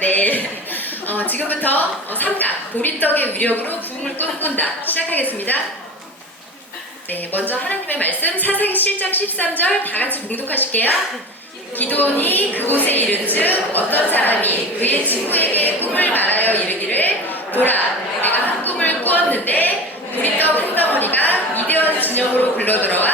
네. 지금부터 3강 보리떡의 위력으로 부흥을 꿈꾼다 시작하겠습니다. 네, 먼저 하나님의 말씀 사사기 7장 13절 다 같이 봉독하실게요. 기드온이 그곳에 이른 즉 어떤 사람이 그의 친구에게 꿈을 말하여 이르기를 보라, 내가 한 꿈을 꾸었는데 보리떡 한 덩어리가 미디안 진영으로 굴러들어와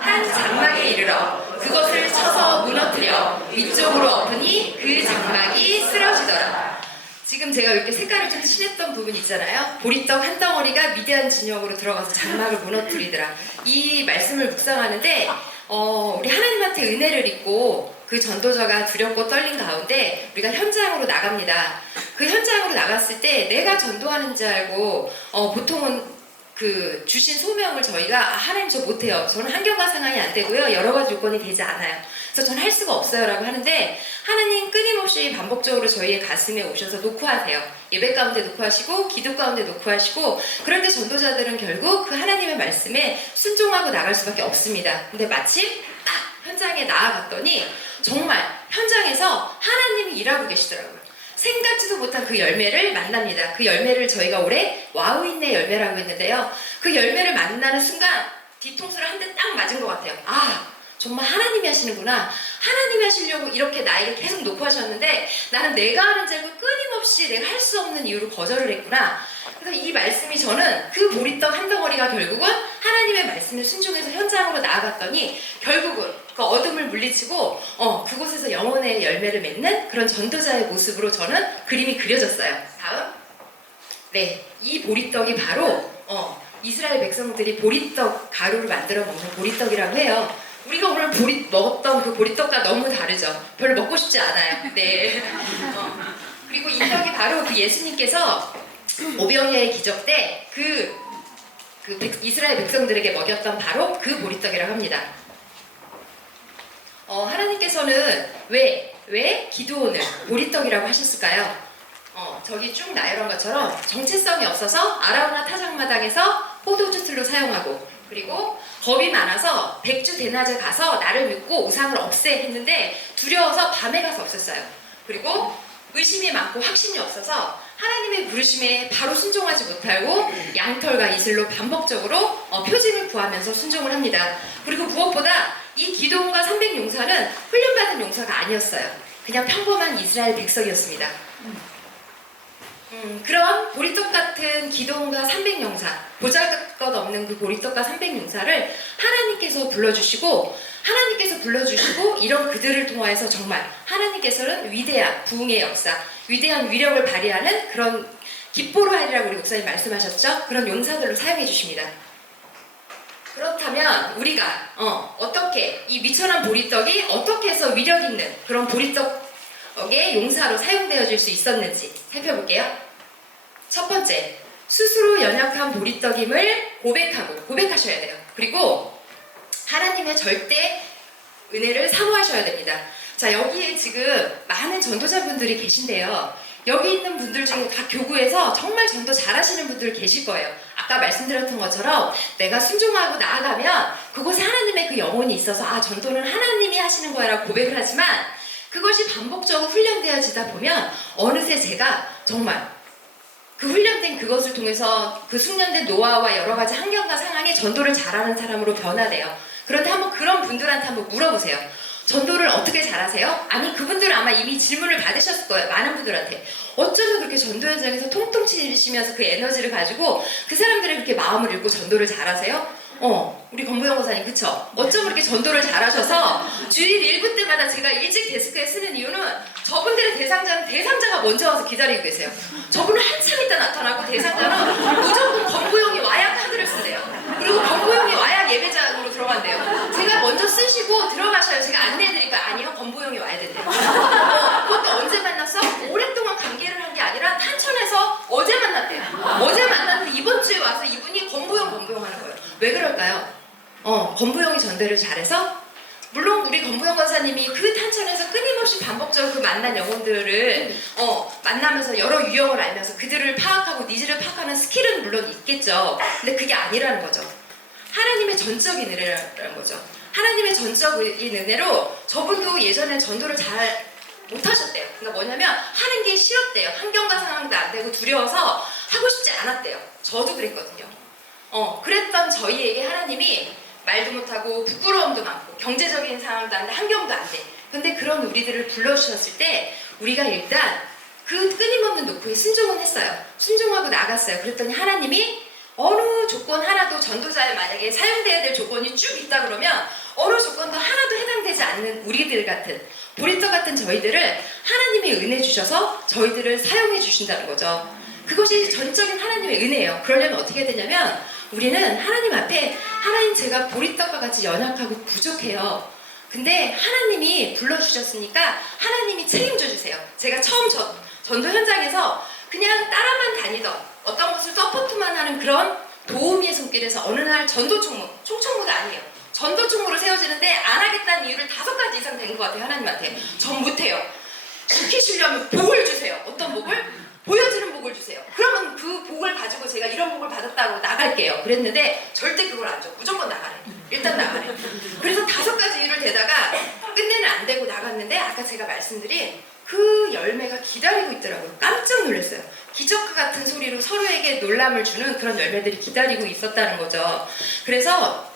한 장막에 이르러 그것을 쳐서 무너뜨려 위쪽으로 엎으니 그 장막이 쓰러지더라. 지금 제가 이렇게 색깔을 좀 칠했던 부분 있잖아요. 보리떡 한 덩어리가 미디안 진영으로 들어가서 장막을 무너뜨리더라. 이 말씀을 묵상하는데 우리 하나님한테 은혜를 입고 그 전도자가 두렵고 떨린 가운데 우리가 현장으로 나갑니다. 그 현장으로 나갔을 때 내가 전도하는 줄 알고 보통은 그 주신 소명을 저희가 하나님 저 못해요. 저는 환경과 상황이 안 되고요. 여러 가지 요건이 되지 않아요. 그래서 저는 할 수가 없어요 라고 하는데 하나님 끊임없이 반복적으로 저희의 가슴에 오셔서 녹화하세요. 예배 가운데 녹화하시고 기도 가운데 녹화하시고 그런데 전도자들은 결국 그 하나님의 말씀에 순종하고 나갈 수밖에 없습니다. 근데 마침 딱 현장에 나아갔더니 정말 현장에서 하나님이 일하고 계시더라고요. 생각지도 못한 그 열매를 만납니다. 그 열매를 저희가 올해 와우인네 열매라고 했는데요. 그 열매를 만나는 순간 뒤통수를 한 대 딱 맞은 것 같아요. 정말 하나님이 하시는구나. 하나님이 하시려고 이렇게 나에게 계속 녹화하셨는데 나는 내가 하는 줄 알고 끊임없이 내가 할 수 없는 이유로 거절을 했구나. 그래서 이 말씀이 저는 그 보리떡 한 덩어리가 결국은 하나님의 말씀을 순종해서 현장으로 나아갔더니 결국은 그 어둠을 물리치고 그곳에서 영혼의 열매를 맺는 그런 전도자의 모습으로 저는 그림이 그려졌어요. 다음. 네, 이 보리떡이 바로 이스라엘 백성들이 보리떡 가루를 만들어 먹는 보리떡이라고 해요. 우리가 오늘 먹었던 그 보리떡과 너무 다르죠. 별로 먹고 싶지 않아요. 네. 그리고 이 떡이 바로 그 예수님께서 오병이어의 기적 때 이스라엘 백성들에게 먹였던 바로 그 보리떡이라고 합니다. 하나님께서는 왜 기드온을 보리떡이라고 하셨을까요? 저기 쭉 나열한 것처럼 정체성이 없어서 아라우나 타작마당에서 포도주 틀로 사용하고 그리고 겁이 많아서 백주 대낮에 가서 나를 믿고 우상을 없애 했는데 두려워서 밤에 가서 없앴어요. 그리고 의심이 많고 확신이 없어서 하나님의 부르심에 바로 순종하지 못하고 양털과 이슬로 반복적으로 표징을 구하면서 순종을 합니다. 그리고 무엇보다 이 기드온과 300용사는 훈련받은 용사가 아니었어요. 그냥 평범한 이스라엘 백성이었습니다. 그런 보리떡 같은 기드온과 300용사, 보잘것없는 그 보리떡과 300용사를 하나님께서 불러주시고 이런 그들을 통하여서 정말 하나님께서는 위대한 부흥의 역사, 위대한 위력을 발휘하는 그런 기뻐로 하리라고 우리 목사님 말씀하셨죠? 그런 용사들로 사용해 주십니다. 그렇다면 우리가 어떻게 이 미천한 보리떡이 어떻게 해서 위력 있는 그런 보리떡의 용사로 사용되어질 수 있었는지 살펴볼게요. 첫 번째, 스스로 연약한 보리떡임을 고백하셔야 돼요. 그리고 하나님의 절대 은혜를 사모하셔야 됩니다. 자, 여기에 지금 많은 전도자분들이 계신데요. 여기 있는 분들 중에 각 교구에서 정말 전도 잘하시는 분들 계실 거예요. 아까 말씀드렸던 것처럼 내가 순종하고 나아가면 그곳에 하나님의 그 영혼이 있어서 전도는 하나님이 하시는 거야 라고 고백을 하지만 그것이 반복적으로 훈련되어지다 보면 어느새 제가 정말 그 훈련된 그것을 통해서 그 숙련된 노하우와 여러 가지 환경과 상황에 전도를 잘하는 사람으로 변화돼요. 그런데 한번 그런 분들한테 한번 물어보세요. 전도를 어떻게 잘하세요? 아니 그분들은 아마 이미 질문을 받으셨을 거예요. 많은 분들한테. 어쩌면 그렇게 전도 현장에서 통통 치시면서 그 에너지를 가지고 그 사람들의 그렇게 마음을 읽고 전도를 잘하세요? 우리 권부영 권사님 그쵸? 어쩜 그렇게 전도를 잘하셔서 주일 1부 때마다 제가 일찍 데스크에 쓰는 이유는 저분들의 대상자가 먼저 와서 기다리고 계세요. 저분은 한참 있다 나타나고 대상자는 무조건 권부영이 와야 카드를 쓴대요. 그리고 권부영이 와야 예배장으로 들어간대요. 제가 먼저 쓰시고 들어가셔요. 제가 안내해드릴까요? 아니요, 권부영이 와야 된대요. 그것도 언제 만났어? 오랫동안 관계를 한 게 아니라 탄천에서 어제 만났대요. 어제 만났는데 이번 주에 와서 이분이 권부영 하는 거예요. 왜 그럴까요? 권부영이 전도를 잘해서? 물론 우리 권부영 권사님이 그 탄천에서 끊임없이 반복적으로 그 만난 영혼들을 만나면서 여러 유형을 알면서 그들을 파악하고 니즈를 파악하는 스킬은 물론 있겠죠. 근데 그게 아니라는 거죠. 하나님의 전적인 은혜라는 거죠. 하나님의 전적인 은혜로 저분도 예전에 전도를 잘 못하셨대요. 그러니까 뭐냐면 하는 게 싫어 안 되고 두려워서 하고 싶지 않았대요. 저도 그랬거든요. 그랬던 저희에게 하나님이 말도 못하고 부끄러움도 많고 경제적인 상황도 안 돼, 환경도 안 돼. 근데 그런 우리들을 불러주셨을 때 우리가 일단 그 끊임없는 노크에 순종은 했어요. 순종하고 나갔어요. 그랬더니 하나님이 어느 조건 하나도 전도자에 만약에 사용돼야 될 조건이 쭉 있다 그러면 어느 조건도 하나도 해당되지 않는 우리들 같은 보리떡 같은 저희들을 하나님이 은혜 주셔서 저희들을 사용해 주신다는 거죠. 그것이 전적인 하나님의 은혜예요. 그러려면 어떻게 되냐면 우리는 하나님 앞에 하나님 제가 보리떡과 같이 연약하고 부족해요. 근데 하나님이 불러주셨으니까 하나님이 책임져 주세요. 제가 처음 전도 현장에서 그냥 따라만 다니던 어떤 것을 서포트만 하는 그런 도우미의 손길에서 어느 날 전도 총총무가 아니에요. 전도 총무로 세워지는데 안 하겠다는 이유를 5가지 이상 된 것 같아요. 하나님한테. 전 못해요. 지키시려면 복을 주세요. 어떤 복을? 보여지는 복을 주세요. 그러면 그 복을 가지고 제가 이런 복을 받았다고 나갈게요. 그랬는데 절대 그걸 안 줘. 무조건 나가래. 일단 나가래. 그래서 5가지 이유를 대다가 끝내는 안 되고 나갔는데 아까 제가 말씀드린 그 열매가 기다리고 있더라고요. 깜짝 놀랐어요. 기적 같은 소리로 서로에게 놀람을 주는 그런 열매들이 기다리고 있었다는 거죠. 그래서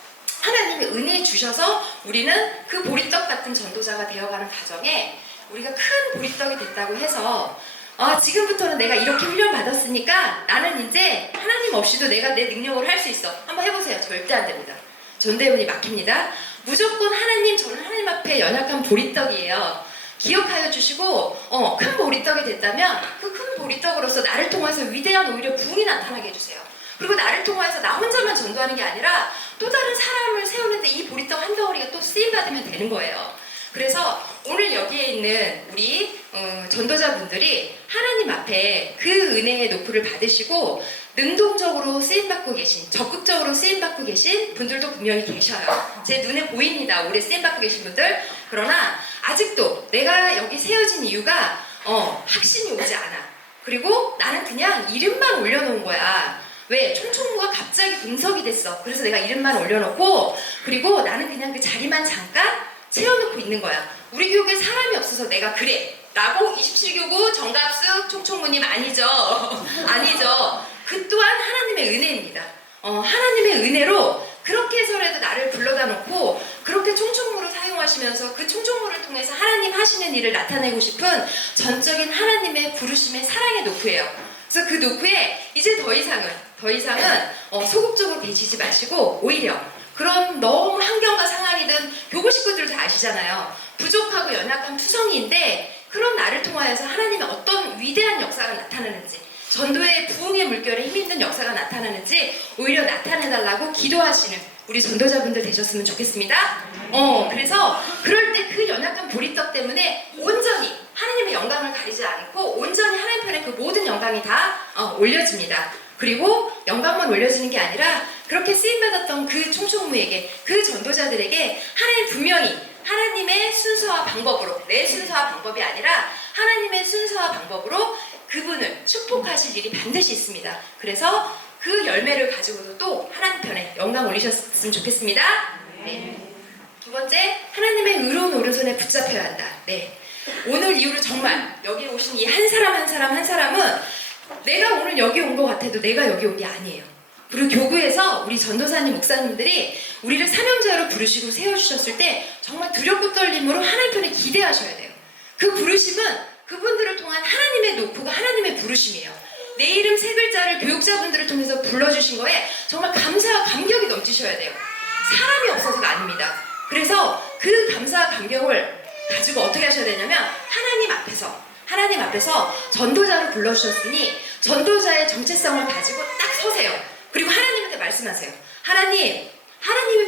하나님이 은혜 주셔서 우리는 그 보리떡 같은 전도자가 되어가는 과정에 우리가 큰 보리떡이 됐다고 해서 지금부터는 내가 이렇게 훈련 받았으니까 나는 이제 하나님 없이도 내가 내 능력으로 할 수 있어. 한번 해보세요. 절대 안 됩니다. 전대문이 막힙니다. 무조건 하나님, 저는 하나님 앞에 연약한 보리떡이에요. 기억하여 주시고 큰 보리떡이 됐다면 그 큰 보리떡으로서 나를 통해서 위대한 오히려 부흥이 나타나게 해주세요. 그리고 나를 통해서 나 혼자만 전도하는 게 아니라 또 다른 사람을 세우는데 이 보리떡 한 덩어리가 또 쓰임받으면 되는 거예요. 그래서 오늘 여기에 있는 우리 전도자분들이 하나님 앞에 그 은혜의 노크를 받으시고 능동적으로 쓰임받고 계신, 적극적으로 쓰임받고 계신 분들도 분명히 계셔요. 제 눈에 보입니다. 오래 쓰임받고 계신 분들. 그러나 아직도 내가 여기 세워진 이유가 확신이 오지 않아. 그리고 나는 그냥 이름만 올려놓은 거야. 왜? 총총무가 갑자기 공석이 됐어. 그래서 내가 이름만 올려놓고 그리고 나는 그냥 그 자리만 잠깐 채워놓고 있는 거야. 우리 교육에 사람이 없어서 내가 그래 라고 27교구 정갑숙 총총무님 아니죠. 아니죠. 그 또한 하나님의 은혜입니다. 하나님의 은혜로 그렇게 해서라도 나를 불러다 놓고 그렇게 총총무로 사용하시면서 그 총총무를 통해서 하나님 하시는 일을 나타내고 싶은 전적인 하나님의 부르심의 사랑의 노크예요. 그래서 그 노크에 이제 더 이상은 소극적으로 배치지 마시고 오히려 그런 너무 환경과 상황이든 교구 식구들 다 아시잖아요. 부족하고 연약한 투성이인데 그런 나를 통하여서 하나님의 어떤 위대한 역사가 나타나는지 전도의 부흥의 물결에 힘있는 역사가 나타나는지 오히려 나타내달라고 기도하시는 우리 전도자분들 되셨으면 좋겠습니다. 그래서 그럴 때 그 연약한 보리떡 때문에 온전히 하나님의 영광을 가리지 않고 온전히 하나님 편에 그 모든 영광이 다 올려집니다. 그리고 영광만 올려지는 게 아니라 그렇게 쓰임받았던 그 총총무에게 그 전도자들에게 하나님 분명히 하나님의 순서와 방법으로 내 순서와 방법이 아니라 하나님의 순서와 방법으로 그분을 축복하실 일이 반드시 있습니다. 그래서 그 열매를 가지고도 또 하나님 편에 영광 올리셨으면 좋겠습니다. 네. 두 번째, 하나님의 의로운 오른손에 붙잡혀야 한다. 네. 오늘 이후로 정말 여기 오신 이 한 사람 한 사람 한 사람은 내가 오늘 여기 온 것 같아도 내가 여기 온 게 아니에요. 그리고 교구에서 우리 전도사님, 목사님들이 우리를 사명자로 부르시고 세워주셨을 때 정말 두렵고 떨림으로 하나님 편에 기대하셔야 돼요. 그 부르심은 그분들을 통한 하나님의 노크가 하나님의 부르심이에요. 내 이름 3글자를 교육자분들을 통해서 불러주신 거에 정말 감사와 감격이 넘치셔야 돼요. 사람이 없어서가 아닙니다. 그래서 그 감사와 감격을 가지고 어떻게 하셔야 되냐면 하나님 앞에서 전도자로 불러주셨으니 전도자의 정체성을 가지고 딱 서세요. 그리고 하나님한테 말씀하세요. 하나님이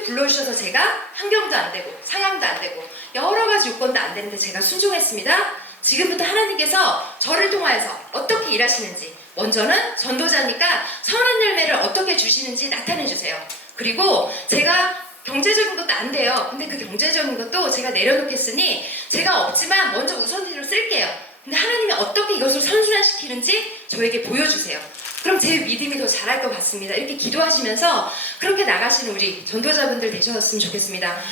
불러주셔서 제가 환경도 안 되고 상황도 안 되고 여러 가지 요건도 안 되는데 제가 순종했습니다. 지금부터 하나님께서 저를 통하여서 어떻게 일하시는지 먼저는 전도자니까 선한 열매를 어떻게 주시는지 나타내 주세요. 그리고 제가 경제적인 것도 안 돼요. 근데 그 경제적인 것도 제가 내려놓겠으니 제가 없지만 먼저 우선순위로 쓸게요. 근데 하나님이 어떻게 이것을 선순환시키는지 저에게 보여주세요. 그럼 제 믿음이 더 잘할 것 같습니다. 이렇게 기도하시면서 그렇게 나가시는 우리 전도자분들 되셨으면 좋겠습니다.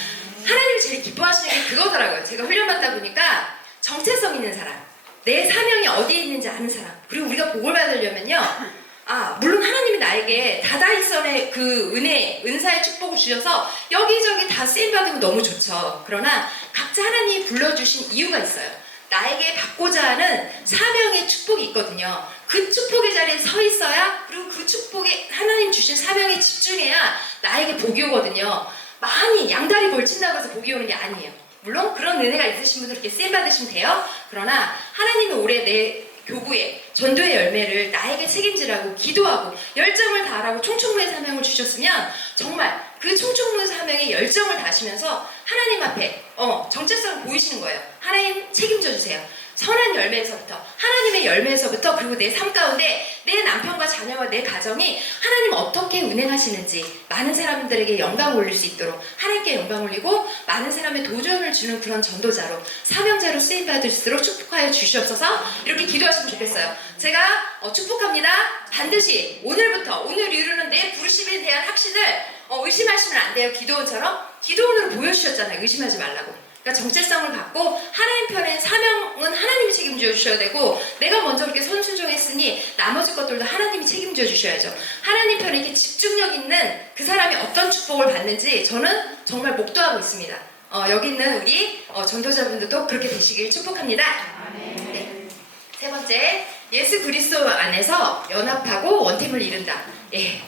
하나님이 제일 기뻐하시는 게 그거더라고요. 제가 훈련받다 보니까 정체성 있는 사람, 내 사명이 어디에 있는지 아는 사람, 그리고 우리가 복을 받아야 하려면요. 물론 하나님이 나에게 다다익선의 그 은사의 축복을 주셔서 여기저기 다 쓰임받으면 너무 좋죠. 그러나 각자 하나님이 불러주신 이유가 있어요. 나에게 받고자 하는 사명의 축복이 있거든요. 그 축복의 자리에 서 있어야, 그리고 그 축복에 하나님 주신 사명에 집중해야 나에게 복이 오거든요. 많이 양다리 걸친다고 해서 복이 오는 게 아니에요. 물론 그런 은혜가 있으신 분들 이렇게 쓰임받으시면 돼요. 그러나 하나님은 올해 내 교구의 전도의 열매를 나에게 책임지라고 기도하고 열정을 다하라고 총총무의 사명을 주셨으면 정말 그 총총무의 사명에 열정을 다하시면서 하나님 앞에 정체성을 보이시는 거예요. 하나님 책임져 주세요. 선한 열매에서부터, 하나님의 열매에서부터, 그리고 내 삶 가운데 내 남편과 자녀와 내 가정이 하나님 어떻게 운행하시는지 많은 사람들에게 영광 올릴 수 있도록 하나님께 영광 올리고 많은 사람의 도전을 주는 그런 전도자로, 사명자로 쓰임받을수록 축복하여 주시옵소서. 이렇게 기도하시면 좋겠어요. 제가 축복합니다. 반드시 오늘부터, 오늘 이루는 내 부르심에 대한 확신을 의심하시면 안 돼요. 기도원처럼 기도원으로 보여주셨잖아요. 의심하지 말라고. 그러니까 정체성을 갖고 하나님 편의 사명은 하나님이 책임져 주셔야 되고, 내가 먼저 그렇게 선순종했으니 나머지 것들도 하나님이 책임져 주셔야죠. 하나님 편에 이렇게 집중력 있는 그 사람이 어떤 축복을 받는지 저는 정말 목도하고 있습니다. 여기 있는 우리 전도자분들도 그렇게 되시길 축복합니다. 네. 세 번째, 예수 그리스도 안에서 연합하고 원팀을 이룬다. 예.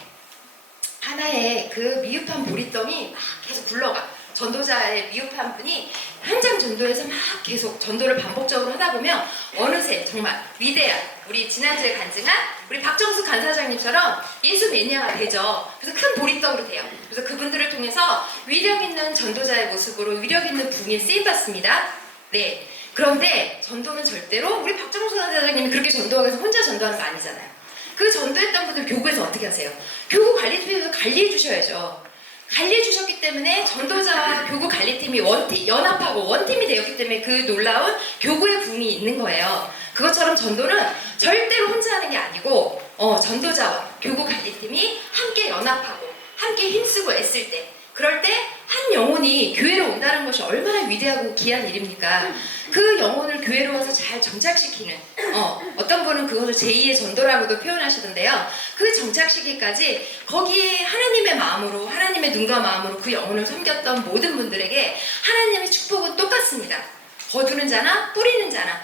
하나의 그 미흡한 보리떡이 막 계속 굴러가. 전도자의 미흡한 분이 현장 전도에서 막 계속 전도를 반복적으로 하다 보면 어느새 정말 위대한, 우리 지난주에 간증한 우리 박정수 간사장님처럼 예수 매니아가 되죠. 그래서 큰 보리떡으로 돼요. 그래서 그분들을 통해서 위력 있는 전도자의 모습으로 위력 있는 부흥에 쓰임받습니다. 네. 그런데 전도는 절대로 우리 박정수 간사장님이 그렇게 전도하기 위해서 혼자 전도하는 거 아니잖아요. 그 전도했던 분들 교구에서 어떻게 하세요? 교구 관리팀에서 관리해 주셔야죠. 관리해 주셨기 때문에 전도자와 교구 관리팀이 연합하고 원팀이 되었기 때문에 그 놀라운 교구의 부흥이 있는 거예요. 그것처럼 전도는 절대로 혼자 하는 게 아니고 전도자와 교구 관리팀이 함께 연합하고 함께 힘쓰고 애쓸 때, 그럴 때 한 영혼이 교회로 온다는 것이 얼마나 위대하고 귀한 일입니까? 그 영혼을 교회로 와서 잘 정착시키는, 어떤 분은 그것을 제2의 전도라고도 표현하시던데요. 그 정착시키기까지 거기에 하나님의 마음으로, 하나님의 눈과 마음으로 그 영혼을 섬겼던 모든 분들에게 하나님의 축복은 똑같습니다. 거두는 자나 뿌리는 자나,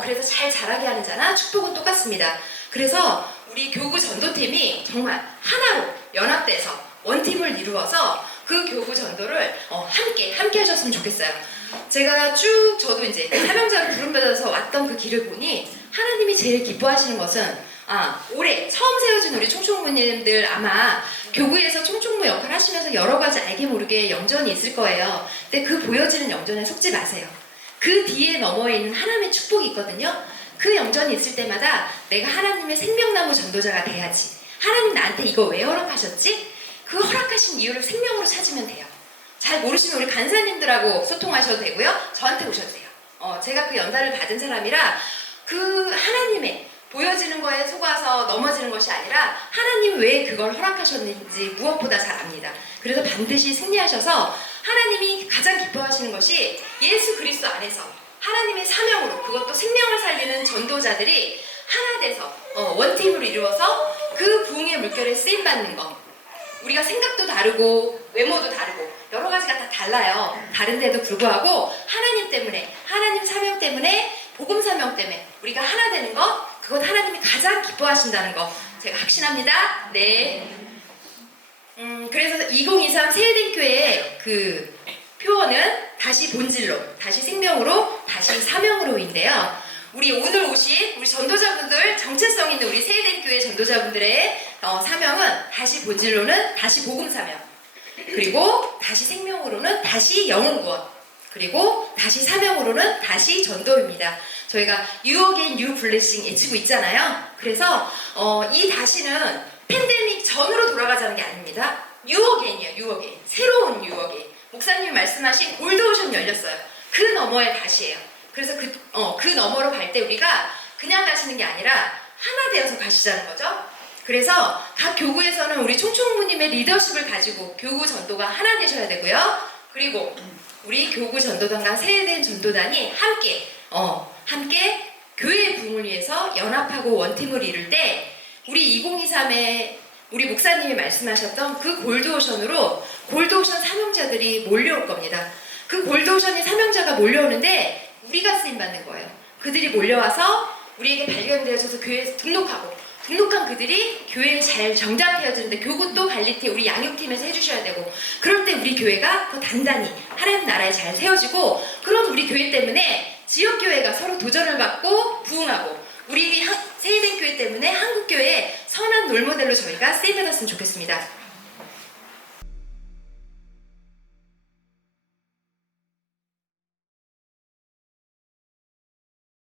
그래서 잘 자라게 하는 자나 축복은 똑같습니다. 그래서 우리 교구 전도팀이 정말 하나로 연합돼서 원팀을 이루어서 그 교구 전도를 함께 하셨으면 좋겠어요. 제가 쭉 저도 이제 사명자로 부름받아서 왔던 그 길을 보니 하나님이 제일 기뻐하시는 것은 올해 처음 세워진 우리 총총무님들 아마 교구에서 총총무 역할을 하시면서 여러 가지 알게 모르게 영전이 있을 거예요. 근데 그 보여지는 영전에 속지 마세요. 그 뒤에 너머에 있는 하나님의 축복이 있거든요. 그 영전이 있을 때마다 내가 하나님의 생명나무 전도자가 돼야지. 하나님 나한테 이거 왜 허락하셨지? 그 허락하신 이유를 생명으로 찾으면 돼요. 잘 모르시는 우리 간사님들하고 소통하셔도 되고요. 저한테 오셔도 돼요. 제가 그 연단을 받은 사람이라 그 하나님의 보여지는 거에 속아서 넘어지는 것이 아니라 하나님 왜 그걸 허락하셨는지 무엇보다 잘 압니다. 그래서 반드시 승리하셔서 하나님이 가장 기뻐하시는 것이 예수 그리스도 안에서 하나님의 사명으로, 그것도 생명을 살리는 전도자들이 하나 돼서 원팀으로 이루어서 그 부흥의 물결에 쓰임받는 것. 우리가 생각도 다르고 외모도 다르고 여러 가지가 다 달라요. 다른데도 불구하고 하나님 때문에, 하나님 사명 때문에, 복음 사명 때문에 우리가 하나 되는 것, 그것 하나님이 가장 기뻐하신다는 거 제가 확신합니다. 네. 그래서 2023 세대교회의 그 표어는 다시 본질로, 다시 생명으로, 다시 사명으로인데요. 우리 오늘 오신 우리 전도자분들, 정체성 있는 우리 세대교회 전도자분들의 사명은 다시 본질로는 다시 복음 사명, 그리고 다시 생명으로는 다시 영혼 구원, 그리고 다시 사명으로는 다시 전도입니다. 저희가 You Again, You Blessing 외치고 있잖아요. 그래서 이 다시는 팬데믹 전으로 돌아가자는 게 아닙니다. You Again이에요. You Again. 새로운 You Again. 목사님이 말씀하신 골드오션 열렸어요. 그 너머의 다시예요. 그래서 그 너머로 갈 때 우리가 그냥 가시는 게 아니라 하나 되어서 가시자는 거죠. 그래서 각 교구에서는 우리 총총무님의 리더십을 가지고 교구 전도가 하나 되셔야 되고요. 그리고 우리 교구 전도단과 세대된 전도단이 함께 교회의 부흥을 위해서 연합하고 원팀을 이룰 때 우리 2023에 우리 목사님이 말씀하셨던 그 골드오션으로 골드오션 사명자들이 몰려올 겁니다. 그 골드오션의 사명자가 몰려오는데 우리가 쓰임받는 거예요. 그들이 몰려와서 우리에게 발견되어져서 교회에서 등록한 그들이 교회에 잘 정착해야 되는데 교구도 관리팀, 우리 양육팀에서 해주셔야 되고 그럴 때 우리 교회가 더 단단히 하나님 나라에 잘 세워지고 그런 우리 교회 때문에 지역교회가 서로 도전을 받고 부흥하고 우리 세이된 교회 때문에 한국교회의 선한 롤모델로 저희가 쓰임받았으면 좋겠습니다.